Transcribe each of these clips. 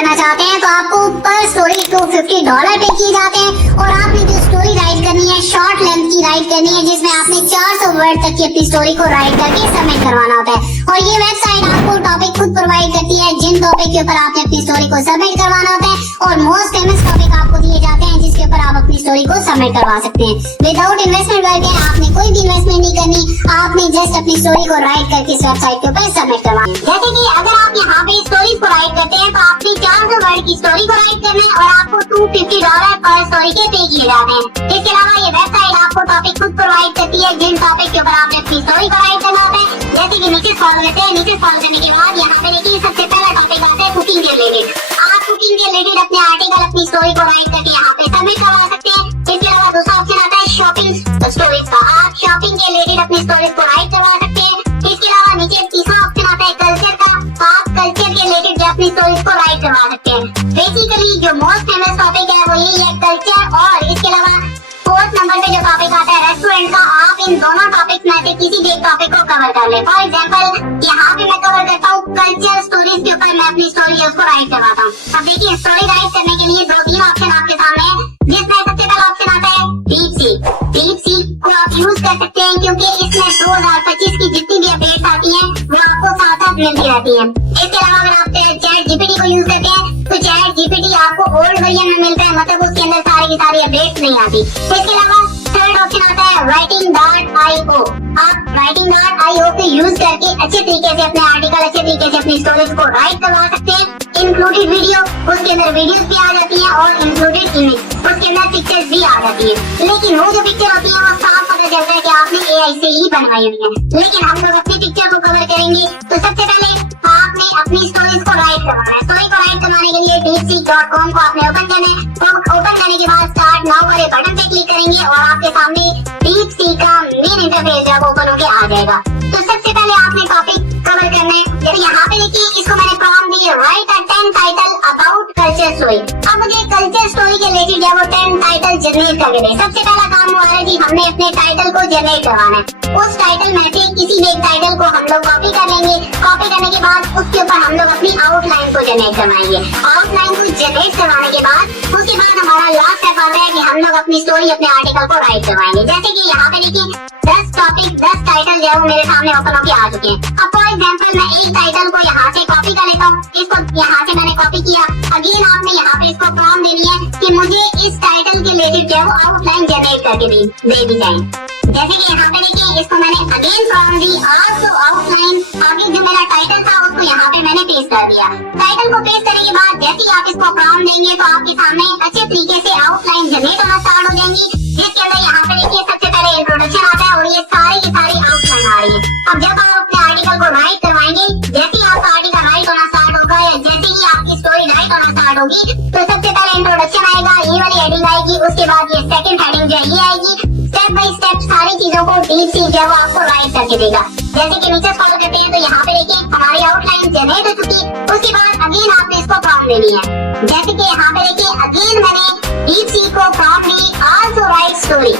करना चाहते हैं तो आपको पर स्टोरी $250 पे किए जाते हैं और आपने जो स्टोरी राइट करनी है शॉर्ट लेंथ की राइट करनी है जिसमें आपने 400 वर्ड तक की अपनी स्टोरी को राइट करके सबमिट करवाना होता है। और ये वेबसाइट आपको टॉपिक खुद प्रोवाइड करती है जिन टॉपिक के ऊपर आपने अपनी स्टोरी को सबमिट करवाना होता है और मोस्ट फेमस टॉपिक आपको दिए जाते हैं जिसके ऊपर आप अपनी स्टोरी को सबमिट करवा सकते हैं विदाउट इन्वेस्टमेंट करके। आपने कोई भी इन्वेस्टमेंट नहीं करनी, आपने जस्ट अपनी स्टोरी को राइट करके इस वेबसाइट के ऊपर सबमिट करवाना। जैसे कि अगर आप यहाँ पे स्टोरीज को राइट करते हैं तो आपने 400 वर्ड की स्टोरी को राइट करना है और आपको $250 पर स्टोरी के पे किए जाते हैं। इसके अलावा ये वेबसाइट आपको टॉपिक खुद प्रोवाइड करती है जिन टॉपिक के ऊपर आपने अपनी स्टोरी को राइट करना होता है। जैसे कि नीचे स्क्रॉल करते हैं, नीचे स्क्रॉल करने के बाद यहाँ पे देखिए सबसे पहला टॉपिक आता है कुकिंग के रिलेटेड। आप कुकिंग के रिलेटेड अपने आर्टिकल अपनी स्टोरी को राइट करके यहाँ पे सबमिट करवा सकते हैं। इसके अलावा दूसरा ऑप्शन आता है शॉपिंग स्टोरीज का, आप शॉपिंग के रिलेटेड अपनी स्टोरीज को राइट करवा सकते हैं। इसके अलावा नीचे तीसरा ऑप्शन आता है कल्चर का, आप कल्चर के रिलेटेड भी अपनी स्टोरीज को राइट करवा सकते हैं। बेसिकली जो मोस्ट फेमस टॉपिक है वो यही है कल्चर। और इसके अलावा फोर्थ नंबर पे जो टॉपिक आता है रेस्टोरेंट का, आप इन दोनों टॉपिक्स में से किसी भी एक टॉपिक को कवर कर ले। फॉर एग्जांपल यहाँ पे मैं कवर करता हूँ कल्चर स्टोरीज के ऊपर मैं अपनी स्टोरी उसको राइट करवाता हूँ। अब देखिए स्टोरी राइट करने के लिए 2-3 ऑप्शन आपके सामने है जिसमें सबसे पहला ऑप्शन आता है डीपसीक। डीपसीक को आप यूज कर सकते हैं क्योंकि इसमें 2025 की जितनी भी अपडेट्स आती है वो आपको साथ-साथ मिलती रहती है। इसके अलावा अगर आप चैट जीपीटी को यूज करते हैं तो चैट जीपीटी आपको ओल्ड वर्जन में मिलता है, मतलब उसके अंदर सारी की सारी अपडेट्स नहीं आती। इसके अलावा थर्ड ऑप्शन आता है writing.io। आप writing.io को यूज करके अच्छे तरीके से अपने आर्टिकल अच्छे तरीके से अपनी स्टोरीज को राइट करवा सकते हैं। इंक्लूडेड वीडियो, उसके अंदर वीडियोस भी आ जाती हैं और इंक्लूडेड इमेज, उसके अंदर पिक्चर्स भी आ जाती है। लेकिन वो जो पिक्चर होती है वो साफ पता चलता है कि आपने एआई से ही बनवाई हुई है। लेकिन हम लोग अपनी पिक्चर को कवर करेंगे तो सबसे पहले आपने अपनी स्टोरीज को राइट करवाना है। स्टोरी को राइट करवाने के लिए deepseek.com को आपने ओपन करना है। तो ओपन करने के बाद स्टार्ट नाउ वाले बटन पे क्लिक करेंगे और आपके सामने डीपसीक का मेन इंटरफेस जो ओपन होके आ जाएगा। तो सबसे पहले आपने टॉपिक कवर करना है। जब यहाँ पे देखिए इसको मैंने प्रॉम्प्ट दी है right a 10 title about culture story. अब मुझे कल्चर स्टोरी के रिलेटेड वो 10 टाइटल जनरेट करके दे। सबसे पहला काम हुआ है कि हमने अपने टाइटल को जनरेट करवाना है। उस टाइटल में से किसी भी एक टाइटल को हम लोग कॉपी कर लेंगे। कॉपी करने के बाद उसके ऊपर हम लोग अपनी आउटलाइन को जनरेट करवाएंगे। आउटलाइन को जनरेट करवाने के बाद उसके बाद हमारा लास्ट स्टेप आता है कि हम लोग अपनी स्टोरी अपने आर्टिकल को राइट करवाएंगे। जैसे कि यहाँ पे देखिए 10 टॉपिक 10 टाइटल जो है वो मेरे सामने ओपन होके आ चुके हैं। अब फॉर एग्जांपल मैं एक टाइटल को यहाँ से कॉपी कर लेता हूँ। इसको यहाँ से मैंने कॉपी किया। अगेन आपने यहाँ पे इसको प्रॉम्प्ट देनी है कि मुझे इस टाइटल के रिलेटेड जो है वो आउटलाइन जनरेट करके दे दी जाए। जैसे कि यहाँ पे देखिए इसको मैंने अगेन प्रॉम्प्ट दी आल्सो आउटलाइन। आगे जो मेरा टाइटल था उसको यहाँ पे मैंने पेस्ट कर दिया। टाइटल को पेस्ट करने के बाद जैसे ही आप इसको प्रॉम्प्ट देंगे तो आपके सामने अच्छे तरीके से आउटलाइन जनरेट होना स्टार्ट हो जाएंगी। जिसके अंदर यहाँ पे देखिए सबसे पहले इंट्रोडक्शन आता है और ये सारी की सारी आउटलाइन आ रही है। अब जब आप अपने आर्टिकल को राइट करवाएंगे, जैसे ही आपका आर्टिकल राइट होना स्टार्ट होगा या जैसे ही आपकी स्टोरी राइट होना स्टार्ट होगी तो सबसे पहले इंट्रोडक्शन आएगा, ये वाली हेडिंग आएगी, उसके बाद ये सेकंड हेडिंग जो है ये आएगी। स्टेप बाय स्टेप सारी चीजों को डीपसीक जो है वो आपको राइट करके देगा। जैसे कि नीचे स्क्रॉल करते हैं तो यहाँ पे देखिए हमारी आउटलाइन जनरेट हो चुकी। उसके बाद अगेन आपने इसको प्रॉम्प्ट देनी है। जैसे कि यहाँ पे देखिए अगेन मैंने डीपसीक को प्रॉम्प्ट दी आल्सो राइट स्टोरी।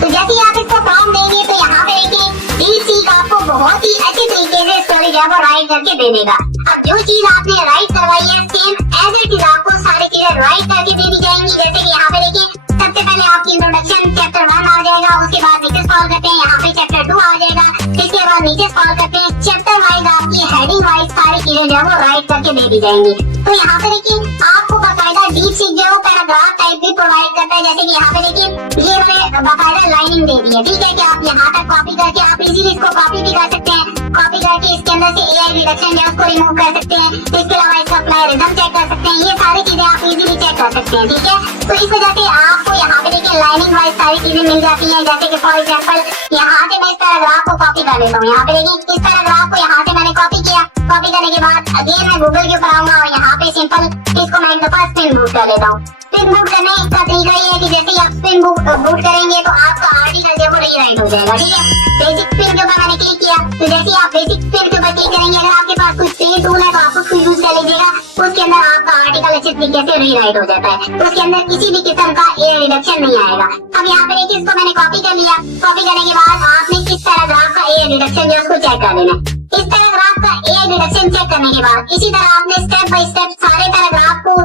तो जैसे ही आप इसको प्रॉम्प्ट देंगे तो यहाँ पे देखिए डीपसीक आपको बहुत ही अच्छे तरीके से स्टोरी जो है वो राइट करके दे देगा। अब जो चीज आपने राइट करवाई है सेम एज इट इज आपको सारी चीजें राइट करके दे दी जाएंगी। जैसे कि यहाँ पे देखिए सबसे पहले आपकी इंट्रोडक्शन चैप्टर 1 आ जाएगा। उसके बाद नीचे स्क्रॉल करते हैं यहाँ पे चैप्टर 2 आ जाएगा। इसके बाद नीचे स्क्रॉल करते हैं चैप्टर वाइज आपकी हेडिंग वाइज सारी चीजें जो है वो राइट करके दे दी जाएंगी। तो यहाँ पे देखिए आपको बाकायदा डीपसीक जो है पैराग्राफ टाइप भी प्रोवाइड करता है। जैसे कि यहाँ पे देखिए ये हमें बाकायदा लाइनिंग दे दी है, ठीक है, कि आप यहाँ तक कॉपी करके आप इजीली इसको कॉपी भी कर सकते हैं। कॉपी करके इसके अंदर से एआई रिडक्शन है उसको रिमूव कर सकते हैं। इसके अलावा इसका प्लेरिज्म चेक कर सकते हैं। ये सारी चीजें आप इजीली चेक कर सकते हैं, ठीक है। तो इस वजह से आपको यहाँ पे देखिए लाइनिंग वाइज सारी चीजें मिल जाती हैं। जैसे कि फॉर एग्जांपल यहाँ से मैं इस पैराग्राफ को कॉपी कर लेता हूँ। यहाँ पे देखिए इस पैराग्राफ को यहाँ से मैंने कॉपी किया। कॉपी करने के बाद अगेन मैं गूगल के ऊपर आऊंगा और यहाँ पे सिंपल इसको मैं एक दफा स्पिन बूट कर लेता हूँ। स्पिन बूट करने का तरीका ये है कि जैसे ही आप स्पिन बूट करेंगे तो आपका आर्टिकल जो है रीराइट हो जाएगा, ठीक है। बेसिक स्पिन के ऊपर मैंने क्लिक किया तो जैसे ही आप बेसिक स्पिन के ऊपर क्लिक करेंगे, अगर आपके पास कोई फ्री टूल है तो आप उसको यूज कर लीजिएगा। उसके अंदर आपका आर्टिकल अच्छे तरीके से रीराइट हो जाता है। उसके अंदर किसी भी किस्म का एआई रिडक्शन नहीं आएगा। अब यहाँ पे देखिए इसको मैंने कॉपी कर लिया। कॉपी करने के बाद आपने किस पैराग्राफ का एआई रिडक्शन जो उसको चेक कर लेना। इस पैराग्राफ का एआई रिडक्शन चेक करने के बाद इसी तरह आपने स्टेप बाय स्टेप सारे पैराग्राफ को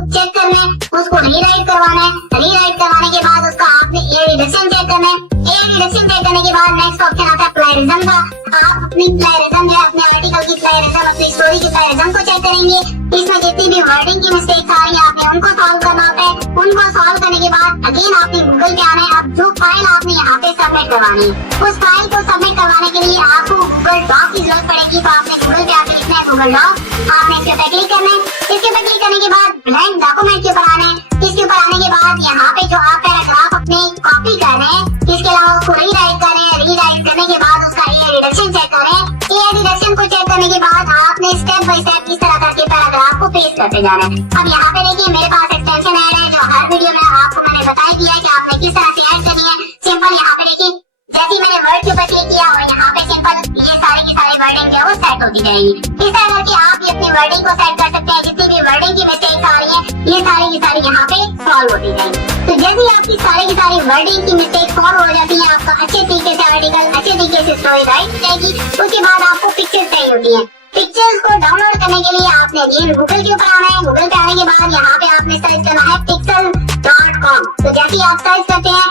अपनी प्लेरिज्म है, अपने आर्टिकल की प्लेरिज्म, अपनी स्टोरी की प्लेरिज्म को चेक करेंगे। इसमें जितनी भी वर्डिंग की मिस्टेक्स आ रही है आपने उनको सॉल्व करना होता है। उनको सॉल्व करने के बाद अगेन आपने गूगल पे आना है। अब जो फाइल आपने यहाँ पे सबमिट करवानी है, उस फाइल को सबमिट करवाने के लिए आपको गूगल डॉक की जरूरत पड़ेगी। तो आपने गूगल पे आकर लिखना है गूगल डॉक, आपने इसके ऊपर क्लिक करना है। इसके ऊपर क्लिक करने के बाद ब्लैंक डॉक्यूमेंट के ऊपर आना है। इसके ऊपर आने के बाद यहाँ पे जो आप पैराग्राफ अपने कॉपी कर रहे हैं, इसके अलावा उसको रीराइट कर रहे हैं। रीराइट करने के बाद उसका ये रिडक्शन चेक कर रहे हैं। ये रिडक्शन को चेक करने के बाद आपने स्टेप बाय स्टेप इस तरह करके पैराग्राफ को पेस्ट करते जाना है। अब यहाँ पे देखिए मेरे पास एक्सटेंशन ऐड है जो हर वीडियो में आपको मैंने बता दिया है कि आपने किस तरह से ऐड करनी है। सिंपल यहाँ पे देखिए जैसे मैंने वर्ड के ऊपर क्लिक किया और यहाँ पे सिंपल ये सारे की सारी वर्डिंग जो है वो सेट होती जाएंगी। इस तरह करके आप अपनी वर्डिंग को सेट कर सकते हैं। जितनी भी वर्डिंग की मिस्टेक्स आ रही है ये सारी की सारी यहाँ पे सॉल्व होती जाएंगी। तो जैसे ही आपकी सारी की सारी वर्डिंग की मिस्टेक सॉल्व हो जाती है, आपका अच्छे तरीके से आर्टिकल, अच्छे तरीके से स्टोरी राइट हो जाएगी। उसके बाद आपको पिक्चर्स चाहिए होती है। पिक्चर्स को डाउनलोड करने के लिए आपने अगेन गूगल के ऊपर आना है। गूगल पे आने के बाद यहाँ पे आपने सर्च करना है pixel.com। तो जैसे ही आप सर्च करते हैं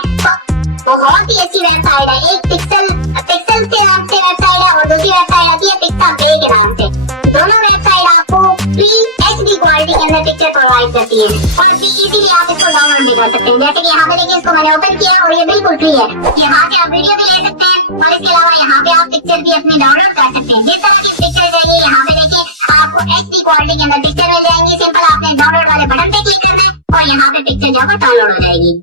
तो बहुत ही अच्छी वेबसाइट है। एक पिक्सल के नाम से वेबसाइट है और दूसरी वेबसाइट आती है पिक्साबे के नाम से। दोनों वेबसाइट आपको फ्री HD क्वालिटी के अंदर पिक्चर प्रोवाइड करती है और इजीली आप इसको डाउनलोड भी कर सकते हैं। जैसे कि यहाँ पे देखिए इसको मैंने ओपन किया और ये बिल्कुल फ्री है। यहाँ से आप वीडियो भी ले सकते हैं और इसके अलावा यहाँ पे आप पिक्चर भी अपनी डाउनलोड कर सकते हैं। जिस तरह की पिक्चर चाहिए यहाँ पे देखिए आपको HD क्वालिटी के अंदर पिक्चर मिल जाएंगी। सिंपल आपने डाउनलोड वाले बटन पे क्लिक करना है और यहाँ पे पिक्चर जो है डाउनलोड हो जाएगी।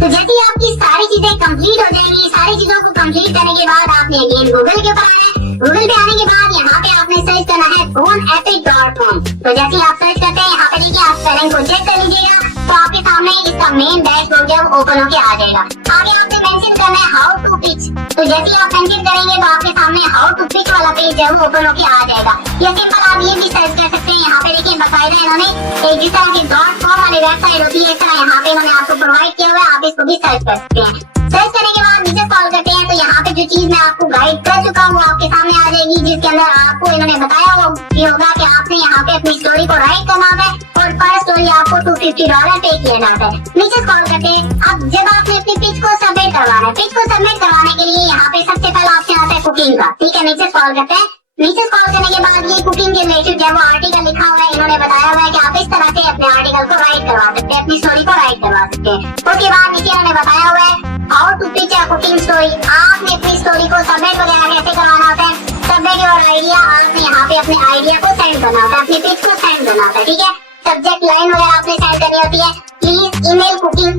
तो जैसे ही आपकी सारी चीजें कंप्लीट हो जाएंगी, सारी चीजों को कंप्लीट करने के बाद आपने अगेन गूगल के ऊपर आना है। गूगल पे आने के बाद यहाँ पे आपने सर्च करना है phoneepic.com। तो जैसे ही आप सर्च करते हैं यहाँ पे देखिए आप स्पेलिंग को चेक कर लीजिएगा तो आपके सामने इसका मेन डैशबोर्ड जब ओपन होके आ जाएगा। आगे आपने मेंशन करना है हाउ टू पिच। तो जैसे ही आप मेंशन करेंगे तो आपके सामने हाउ टू पिच वाला पेज जो है वो ओपन होके आ जाएगा। या सिंपल आप ये भी सर्च कर सकते हैं। यहाँ पे देखिए बकायदा इन्होंने एक जिस तरह की .com वाली वेबसाइट होती है इस तरह यहाँ पे इन्होंने आपको प्रोवाइड किया हुआ है। आप इसको भी सर्च कर सकते हैं। सर्च करने के बाद नीचे स्क्रॉल करते हैं तो यहाँ पे जो चीज मैं आपको गाइड कर चुका हूँ वो आपके सामने आ जाएगी, जिसके अंदर आपको इन्होंने बताया होगा कि आपने यहाँ पे अपनी स्टोरी को राइट करना है और पर स्टोरी आपको $250 पे किया जाता है। नीचे स्क्रॉल करते हैं। अब जब आपने अपनी पिच को सबमिट करवाना है, पिच को सबमिट करवाने के लिए यहाँ पे सबसे पहला ऑप्शन आता है कुकिंग का। ठीक है, नीचे स्क्रॉल करते हैं। नीचे स्क्रॉल करने के बाद ये कुकिंग के रिलेटेड जब वो आर्टिकल लिखा हुआ है, इन्होंने बताया हुआ है कि आप इस तरह से अपने आर्टिकल को राइट करवा सकते हैं, अपनी स्टोरी को राइट करवा सकते हैं। उसके बाद नीचे इन्होंने बताया हुआ है how to pitch a cooking story. आपने अपनी स्टोरी को सबमिट वगैरह कैसे करवाना होता है, सबमिट योर आइडिया। आपने यहाँ पे अपने आइडिया को सेंड करना होता है, अपनी पिच को सेंड करना होता है। ठीक है, सब्जेक्ट लाइन वगैरह आपने सेंड करनी होती है। प्लीज ईमेल cooking@,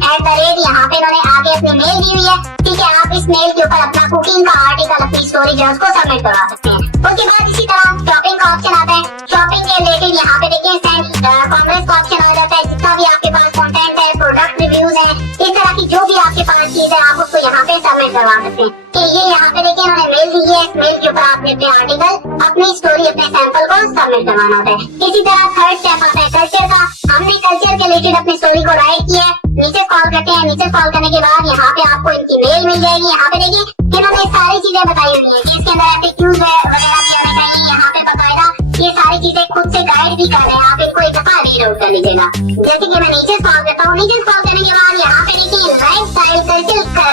यहाँ पे इन्होंने आगे अपनी मेल दी हुई है। ठीक है, आप इस मेल के ऊपर अपना कुकिंग का आर्टिकल, अपनी स्टोरी जो है उसको सबमिट करवा सकते हैं। उसके बाद इसी तरह शॉपिंग का ऑप्शन आता है। शॉपिंग के रिलेटेड यहाँ पे देखिए सेंड कॉन्ग्रेस का ऑप्शन आ जाता है। जितना भी आपके पास कंटेंट है, प्रोडक्ट रिव्यूज है, इस तरह की जो भी आपके पास चीज है आप उसको यहाँ पे सबमिट करवा सकते हैं। तो ये यहाँ पे देखिए इन्होंने मेल दी है। इस मेल के ऊपर आपने अपने आर्टिकल, अपनी स्टोरी, अपने सैंपल को सबमिट करवाना होता है। इसी तरह थर्ड स्टेप आता है कल्चर का। हमने कल्चर के रिलेटेड अपनी स्टोरी को राइट किया है। नीचे स्क्रॉल करते हैं। नीचे स्क्रॉल करने के बाद यहाँ पे आपको इनकी मेल मिल जाएगी। यहाँ पे देखिए इन्होंने सारी चीजें बताई हुई है कि इसके अंदर FAQs वगैरह भी आने चाहिए। यहाँ पे बकायदा ये सारी चीजें खुद से गाइड भी कर रहे हैं। आप इनको एक दफा रीड आउट कर लीजिएगा। जैसे कि मैं नीचे स्क्रॉल करता हूँ। नीचे स्क्रॉल करने के बाद यहाँ पे देखिए लाइफस्टाइल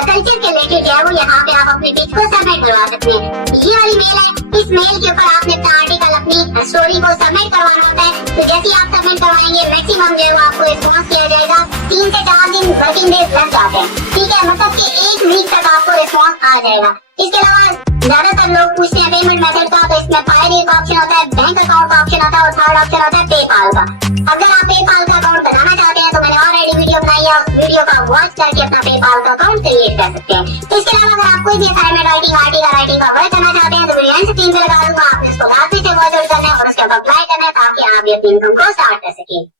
कल्चर के रिलेटेड जो है वो यहाँ पे आप अपनी पिच को सबमिट करवा सकते हैं। ये वाली मेल है। इस मेल के ऊपर आपने अपना आर्टिकल, अपनी स्टोरी को सबमिट करवाना होता है। तो जैसे आप सबमिट करवाएंगे मैक्सिमम जो है वो आपको रिस्पॉन्स किया जाएगा 3 से 4 दिन वर्किंग डेज लग जाते हैं। ठीक है, मतलब कि 1 वीक तक आपको रिस्पॉन्स आ जाएगा। इसके अलावा ज्यादातर लोग पूछते हैं पेमेंट मेथड का, तो इसमें पायरी का ऑप्शन होता है, बैंक अकाउंट का ऑप्शन होता है और थर्ड ऑप्शन होता है पेपाल का। अगर आप पेपाल का अकाउंट बनाना चाहते हैं तो मैंने ऑलरेडी वीडियो बनाई है, उस वीडियो का वॉच करके अपना पेपाल का अकाउंट क्रिएट कर सकते हैं। इसके अलावा अगर आप कोई भी असाइनमेंट राइटिंग का वर्क करना चाहते हैं तो वीडियो एंड स्क्रीन पे लगा दूंगा। आपने इसको लास्ट से वॉच आउट करना है और उसके बाद अप्लाई करना है ताकि आप अपनी इनकम को स्टार्ट कर सकें।